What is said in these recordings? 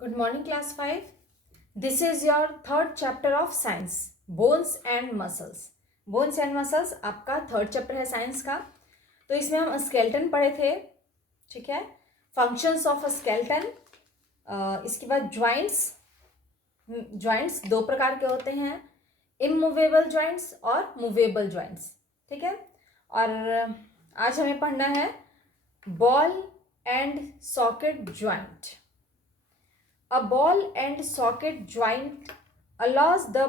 Good morning, class 5. This is your third chapter of science, bones and muscles. bones and muscles आपका third chapter है science का. तो इसमें हम skeleton पढ़े थे, ठीक है, फंक्शंस ऑफ स्केलेटन. इसके बाद ज्वाइंट्स दो प्रकार के होते हैं, इमूवेबल ज्वाइंट्स और मूवेबल ज्वाइंट्स, ठीक है. और आज हमें पढ़ना है ball and socket joint. A ball and socket joint allows the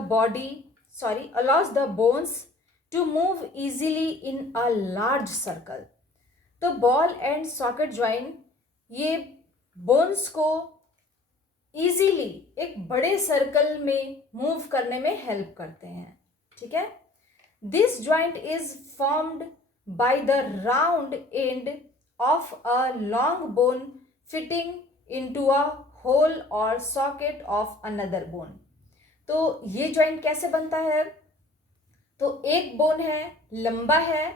bones to move easily in a large circle. तो बॉल एंड सॉकेट ज्वाइंट ये बोन्स को इजीली एक बड़े सर्कल में मूव करने में हेल्प करते हैं, ठीक है. This joint is formed by the round end of a long bone fitting into a hole और सॉकेट ऑफ अनदर बोन. तो ये ज्वाइंट कैसे बनता है? तो एक बोन है, लंबा है,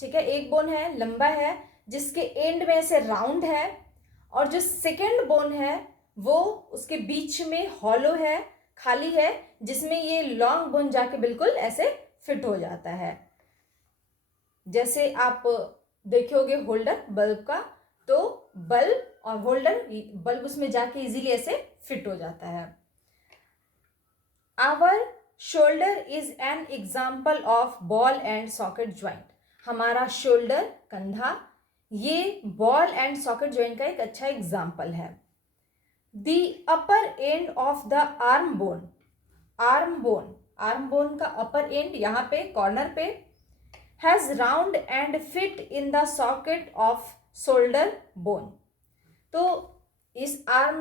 ठीक है, एक बोन है, लंबा है, जिसके एंड में ऐसे राउंड है, और जो सेकेंड बोन है वो उसके बीच में हॉलो है, खाली है, जिसमें ये लॉन्ग बोन जाके बिल्कुल ऐसे फिट हो जाता है. जैसे आप देखे होगे होल्डर बल्ब का, तो बल्ब और होल्डर, बल्ब उसमें जाके इजीली ऐसे फिट हो जाता है. Our shoulder is an example of ball and socket joint. हमारा शोल्डर, कंधा, ये बॉल एंड सॉकेट ज्वाइंट का एक अच्छा एग्जाम्पल है. The upper end of the arm bone का अपर एंड यहाँ पे कॉर्नर पे has round and fit in the socket off shoulder bone. तो इस आर्म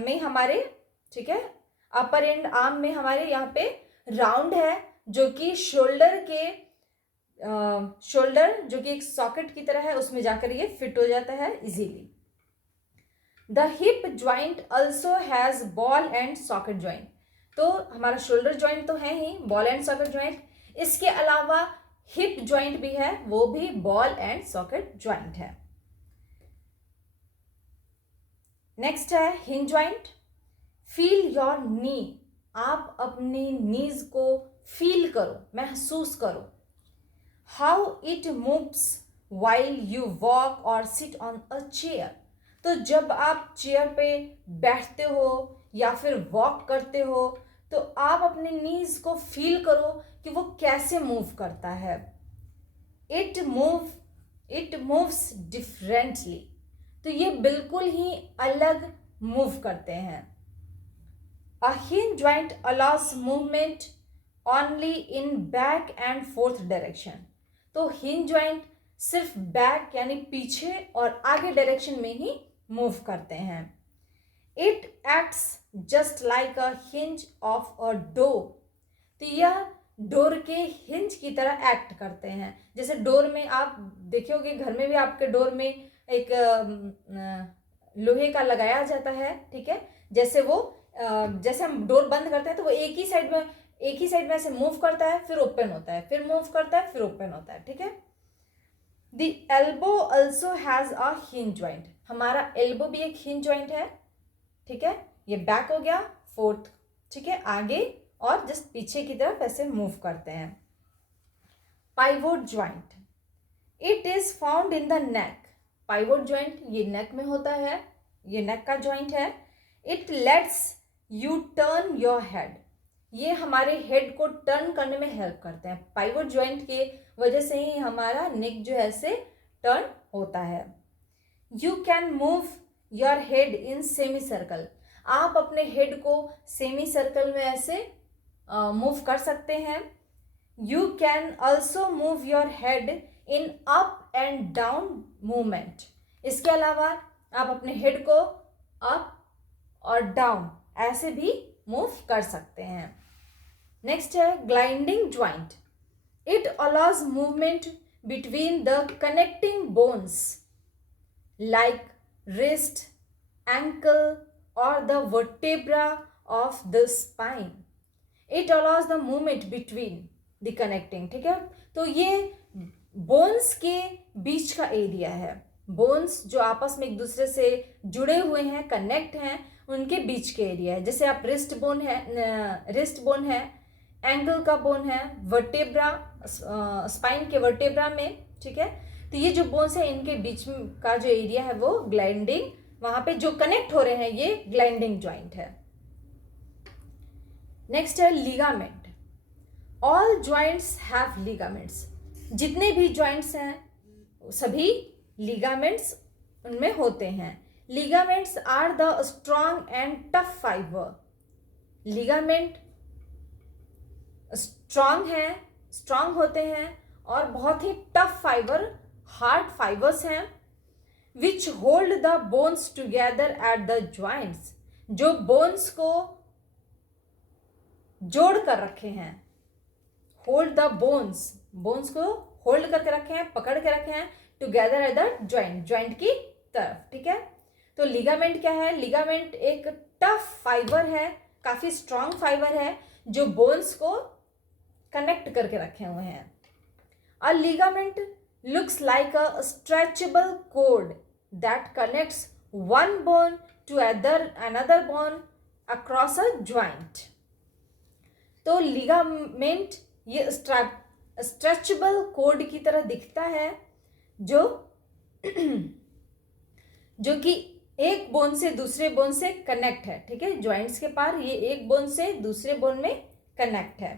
में हमारे, ठीक है, अपर एंड आर्म में हमारे यहाँ पे राउंड है, जो कि शोल्डर जो कि एक सॉकेट की तरह है, उसमें जाकर ये फिट हो जाता है easily. The hip joint also has ball and socket joint. तो हमारा शोल्डर ज्वाइंट तो है ही, बॉल एंड सॉकेट ज्वाइंट, इसके अलावा हिप ज्वाइंट भी है, वो भी बॉल एंड सॉकेट ज्वाइंट है. नेक्स्ट है hinge joint. Feel your knee. आप अपनी नीज को फील करो, महसूस करो. How it moves while you walk और सिट ऑन अ चेयर. तो जब आप चेयर पे बैठते हो या फिर वॉक करते हो, तो आप अपने नीज को फील करो कि वो कैसे मूव करता है. It moves differently. तो ये बिल्कुल ही अलग मूव करते हैं. A hinge joint allows movement only in back and forth direction. तो हिंज ज्वाइंट सिर्फ बैक यानी पीछे और आगे डायरेक्शन में ही मूव करते हैं. It acts just like a hinge of a door. तो यह डोर के हिंज की तरह एक्ट करते हैं. जैसे डोर में आप देखे होगे, घर में भी आपके डोर में एक लोहे का लगाया जाता है, ठीक है. जैसे जैसे हम डोर बंद करते हैं तो वो एक ही साइड में ऐसे मूव करता है, फिर ओपन होता है, फिर मूव करता है, फिर ओपन होता है, ठीक है. The elbow also has a hinge joint. हमारा एल्बो भी एक हिंज ज्वाइंट है, ठीक है. ये बैक हो गया, फोर्थ, ठीक है, आगे और जस्ट पीछे की तरफ ऐसे मूव करते हैं. Pivot joint. It is found in the neck. Pivot joint ये नेक में होता है, ये नेक का ज्वाइंट है. It let's U turn your head. ये हमारे हेड को टर्न करने में हेल्प करते हैं. पाइवोट ज्वाइंट के वजह से ही हमारा नेक जो है ऐसे टर्न होता है. You can move your head in semi circle. आप अपने हेड को सेमी सर्कल में ऐसे मूव कर सकते हैं. You can also move your head in up and down movement. इसके अलावा आप अपने हेड को अप और डाउन ऐसे भी मूव कर सकते हैं. नेक्स्ट है gliding joint. It allows movement between the connecting bones like wrist, ankle और the vertebra of the spine. It allows the movement between the connecting, ठीक है. तो ये बोन्स के बीच का एरिया है. बोन्स जो आपस में एक दूसरे से जुड़े हुए हैं, कनेक्ट हैं, उनके बीच के एरिया है। जैसे आप रिस्ट बोन है, एंकल का बोन है, वर्टेब्रा, स्पाइन के वर्टेब्रा में, ठीक है। तो ये जो बोन्स है इनके बीच का जो एरिया है वो ग्लाइंडिंग, वहां पे जो कनेक्ट हो रहे हैं ये ग्लाइंडिंग ज्वाइंट है। नेक्स्ट है ligament. All joints have ligaments. जितने भी ज्वाइंट्स हैं सभी लिगामेंट्स उनमें होते हैं। Ligaments are the strong and tough fibre. Ligament strong होते हैं और बहुत ही टफ फाइबर, हार्ड फाइबर्स हैं। Which hold the bones together at the joints. जो बोन्स को जोड़ कर रखे हैं। होल्ड द बोन्स को होल्ड करके रखे हैं, पकड़ के रखे हैं, टुगेदर एट द ज्वाइंट की तरफ, ठीक है। तो लिगामेंट क्या है? लिगामेंट एक टफ फाइबर है, काफी स्ट्रॉन्ग फाइबर है जो बोन्स को कनेक्ट करके रखे हुए हैं। A ligament looks like a stretchable cord that connects one bone to another bone across a joint. तो लिगामेंट ये स्ट्रेचेबल कोड की तरह दिखता है जो कि एक बोन से दूसरे बोन से कनेक्ट है, ठीक है। ज्वाइंट्स के पार ये एक बोन से दूसरे बोन में कनेक्ट है।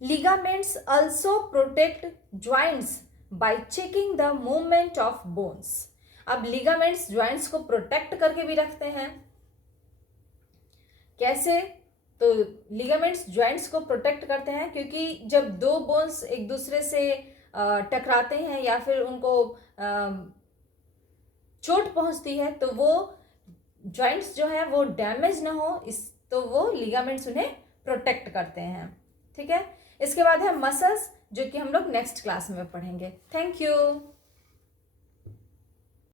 Ligaments also protect joints bye checking the movement of bones. अब लिगामेंट्स ज्वाइंट्स को प्रोटेक्ट करके भी रखते हैं। कैसे? तो लिगामेंट्स ज्वाइंट्स को प्रोटेक्ट करते हैं क्योंकि जब दो बोन्स एक दूसरे से टकराते हैं या फिर उनको चोट पहुंचती है तो वो ज्वाइंट्स जो है वो डैमेज ना हो, तो वो लिगामेंट्स उन्हें प्रोटेक्ट करते हैं, ठीक है। इसके बाद है मसल्स, जो कि हम लोग नेक्स्ट क्लास में पढ़ेंगे। Thank you.